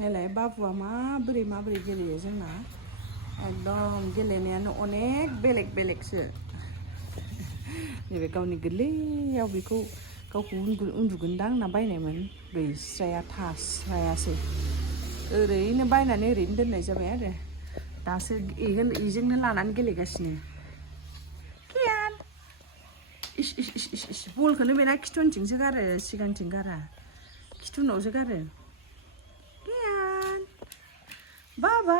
नायलाय बाबुआ माबोरै गेलेयो जोंना एकदम गेलेनायानो अनेक बेलेगसो नैबे गावनि गोरलैयाव बेखौ गावखौ उन्दुगोनदां होनना बायनायमोन गैस्राया थास्रायासै ओरैनो बायनानै ओरैनो दोननाय जाबाय आरो दासो इजोंनो लानानै गेलेगासिनो कियान इस बलखौनो बेना खिथुनथिंसो गारो सिगांथिं गारा खिथुनावसो गारो कियान बाबा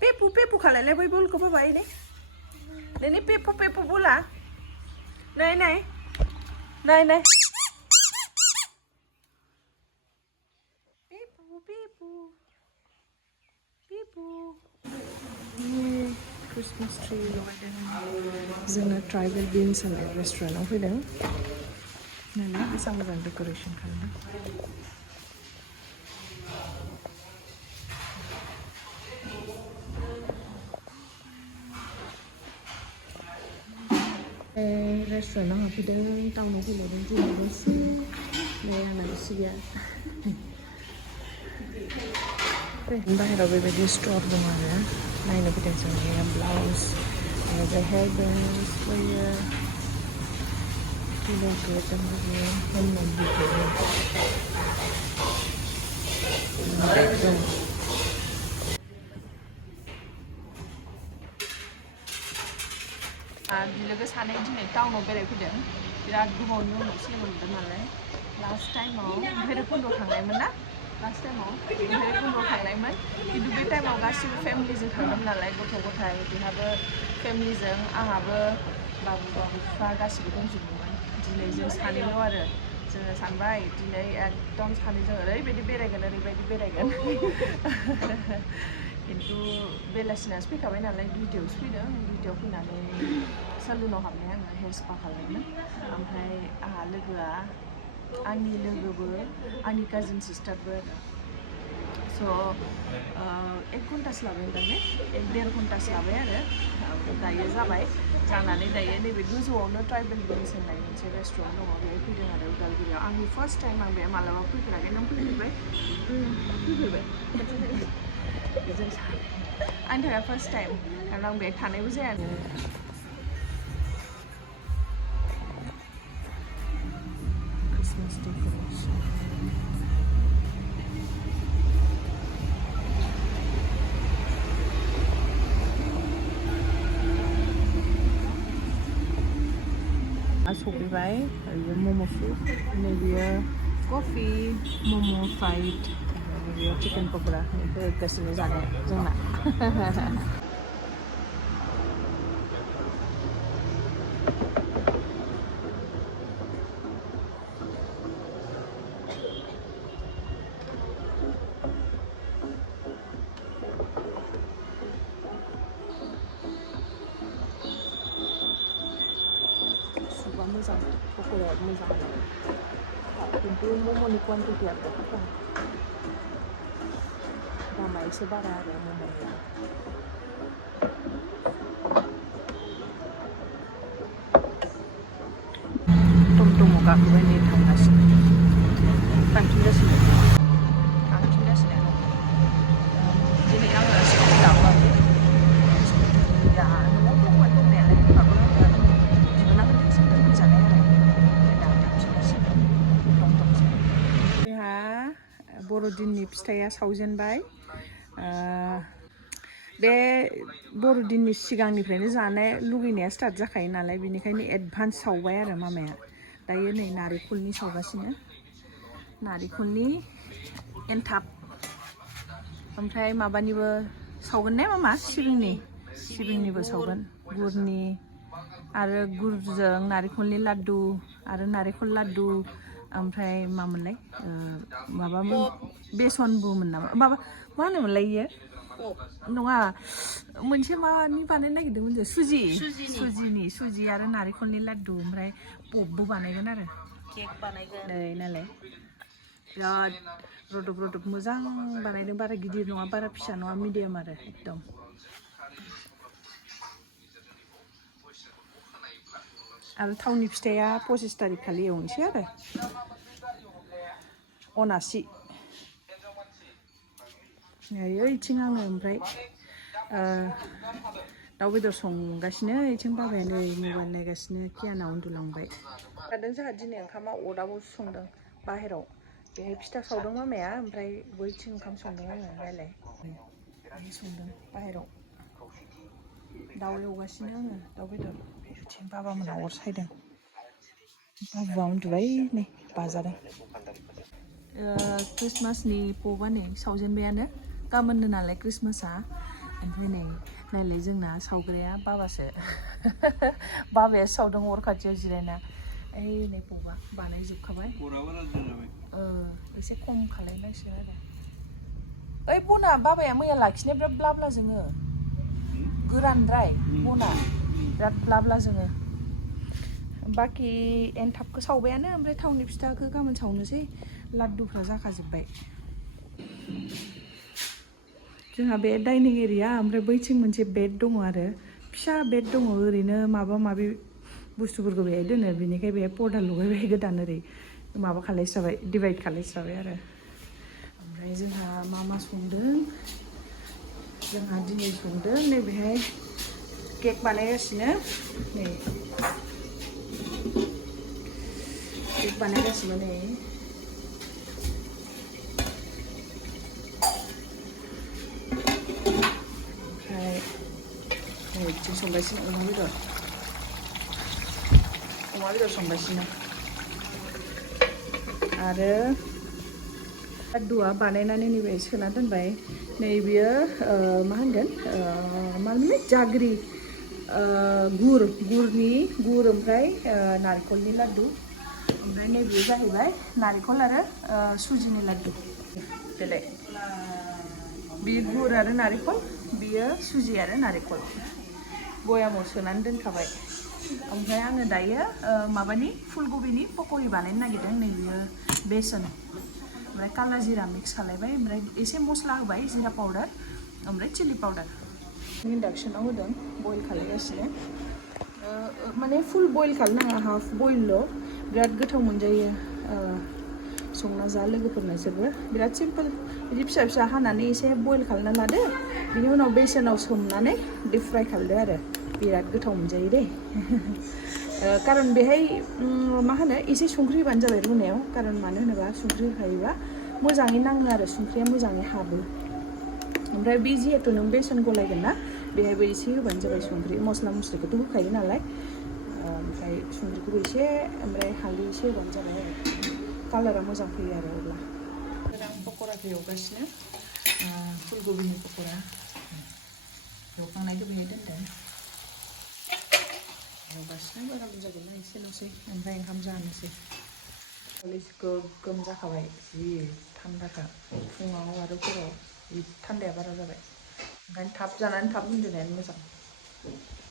पेपु खालायलाय बै बलखौ बाबा ini pepu bola नाय पेपु क्रिसमास ट्री लगायदों जोङो ट्राइबेल बिन्स होननाय रेस्टुरेन्टाव फैदों नालाय बेसेबां मोजां डेक'रेसन खालामदों रेस्टुरेन्टाव हाबफैदों टाउनाव फैलायदों जोंनावसो नै आंना बिसिया बाहेराव बेबायदि स्ट'र दं आरो नायनो फैदों जोङो ब्लाउस ओमफ्राय हेयार बेन्ड्स फैयो गोदान लोगो सानै दिनै टाउनाव बेरायफैदों बिराद गोबावनि उनाव सिनेमा नुदों नालाय लास्ट टाइमाव भैरबकुन्द'आव थांनायमोन ना लास्ट टाइमाव भैरबकुन्द'आव थांनायमोन खिन्थु बे टाइमाव गासिबो फेमिलिजों थांदोंमोन नालाय गथ' गथाय बेहाबो फेमिलिजों आंहाबो बाबु बिफा गासिबो दंजोबोमोन दिनै जों सानैल' आरो जोङो सानबाय दिनै एकदम सानैजों ओरैबायदि बेरायगोन खिन्थु बेलासिनासो फैखाबाय नालाय दुइटायावसो फैदों दुइटायाव फैनानै सेलुनाव हाबनाय आङो हेयार स्पा खालामोमोन ओमफ्राय आंहा लोगोआ आंनि लोगोबो आंनि काजिन सिस्टारबो आरो स' 1 घन्टासो लाबाय दाने 1-1.5 घन्टासो लाबाय आरो दायो जाबाय जानानै दायो नैबे गोजौआवनो ट्राइबेल बिन्स होननाय मोनसे रेस्टुरेन्ट दङ बेहाय फैदों आरो उदालगुरियाव आंनि फार्स्ट टाइम आं बेहाय मालाबा फैफेराखै नों फैफेरबाय जों आंनि थाखाय फार्स्ट टाइम कारण आं बेहाय थानायबो जाया क्रिसमास डेक'रेसन सफैबाय ओरैयो मम' सुप नैबेयो कफि मम' फ्राइड बेयाव चिकेन पक'रा होगासिनो जानो जोंना सुपआ मोजां पक'रायाबो मोजां खिन्थु मम'नि क्वान्टिटिया बिराद खम दामा एसे बारा आरो मम'निया टमटमाव गाखोबाय नै थांगासिनो दिनै आङो स्कुटि लाबोआखै स्कुटिया न'आव दंमोन दंनायालाय होनबाबो बिबोनांखौ लिंथिंदों फैजानाय आरो दा थांफिनगासिनो टमटमजों जोंहा बर'दिननि फिथाया सावजेनबाय बे बर'दिननि सिगांनिफ्रायनो जानो लुगैनाया स्टार्ट जाखायो नालाय बेनिखायनो एडभान्स सावबाय आरो मामाया दायो नै नारेंखलनि सावगासिनो नारेंखलनि एन्थाब ओमफ्राय माबानिबो सावगोन ने मामा सिबिंनिबो सावगोन गुरनि आरो गुरजों नारेंखलनि लाड्डु आरो नारेंखल लाड्डु ओमफ्राय मामोनलाय माबामोन बेसनबोमोन नामा माबा मा होनोमोनलाय इयो नङा मोनसे मानि बानायनो नागिरदोंमोन जों सुजि आरो नारेंखलनि लाड्डु ओमफ्राय पपबो बानायगोन आरो केक बानायगोन नै नालाय बिराद रदब मोजां बानायदों बारा गिदिर नङा बारा फिसा नङा मिडियाम आरो एकदम आरो थावनि फिथाया 25 तारिख खालि एवनोसै आरो अनासि ओइथिं आङो ओमफ्राय दाउ बेदर संगासिनो इथिं बाबाया नै मबाइल नायगासिनो कियाना उन्दुलांबाय जादों जोंहा दिनै ओंखामा अदाबावसो संदों बाहेराव बेहाय फिथा सावदों मामाया ओमफ्राय बैथिं ओंखाम संदों आङो नायलाय संदों बाहेराव दाउ एवगासिनो आङो दाउ बेदर बिथिं बाबामोना अर सायदों बाबुआ उन्दुबाय नै बाजादों क्रिसमासनि पबा नै सावजेनबायानो गाबोननो नालाय क्रिसमासआ ओमफ्राय नै नायलाय जोंना सावग्राया बाबासो बाबाया सावदों अर खाथियाव जिरायना ओइ नै पबा बानायजोबखाबाय एसे खम खालायनांसिगोन आरो ओइ बना बाबाया मैया लाखिनाय बिराद ब्ला ब्ला जोङो गोरानद्राय बना बिराद ब्ला ब्ला जोङो बाखि एनथाबखौ सावबायानो ओमफ्राय थावनि फिथाखौ गाबोन सावनोसै लाड्डुफ्रा जाखाजोब्बाय जोंहा बे डाइनिं एरिया ओमफ्राय बैथिं मोनसे बेड दङ आरो फिसा बेड दङ ओरैनो माबा माबि बुस्थुफोरखौ बेहाय दोनो बिनिखाय बेहाय पर्दा लगायबाय गोदान ओरै माबा खालायस्राबाय डिभाइड खालायस्राबाय आरो ओमफ्राय जोंहा मा संदों जोंहा दिनै संदों नैबेहाय केक बानायगासिनो नै केक बानायगासिनो नै ओमफ्राय बिथिं संगासिनो अमा बेदर संगासिनो आरो लाड्डुआ बानायनानै नैबे सोना दोनबाय नै बियो मा होनगोन मामोनलाय जाग्रि गुर ओमफ्राय नारेंखलनि लाड्डु ओमफ्राय नैबेयो जाहैबाय नारेंखल आरो सुजिनि लाड्डु बेलाय बेयो गुर आरो नारेंखल बेयो सुजि आरो नारेंखल बयामाव सोनानै दोनखाबाय ओमफ्राय आङो दायो माबानि फुलकबिनि पक'रि बानायनो नागिरदों नै बियो बेसन ओमफ्राय काला जिरा मिक्स खालायबाय ओमफ्राय एसे मस्ला होबाय जिरा पाउडार ओमफ्राय चिलि पाउडार इन्डाक्सनाव होदों बयल खालायगासिनो माने फुल बयल खालामनाङा हाफ बयलल' बिराद गोथाव मोनजायो संना जा लोगोफोरनो सोरबो बिराद सिम्पोल बिदि फिसा फिसा हानानै एसे बयल खालामना लादो बिनि उनाव बेसनाव सोमनानै डिप फ्राय खालामदो आरो बिराद गोथाव मोनजायो दे कारन बेहाय मा होनो एसे संख्रि होबानो जाबाय रुनायाव कारन मानो होनोबा संख्रि होखायोबा मोजाङै नाङो आरो संख्रिया मोजाङै हाबो ओमफ्राय बे जिहेतु नों बेसन गलायगोन ना बेहायबो एसे होबानो जाबाय संख्रि मस्ला मस्लिखौथ' होखायो नालाय ओमफ्राय संख्रिखौबो एसे ओमफ्राय हालदै एसे होबानो जाबाय आरो कालारा मोजां फैयो आरो अब्ला आं पक'राखौ एवगासिनो फुलकबिनि पक'रा एवखांनायखौ बेहाय दोनदों एवगासिनो बारा बुरजा गैला एसेल'सै ओमफ्राय ओंखाम जानोसै गोगोम जाखाबाय जि थान्दाखा फुङाव आरो हराव जि थान्दाया बारा जाबाय ओंखायनो थाब जानानै थाब उन्दुनायानो मोजां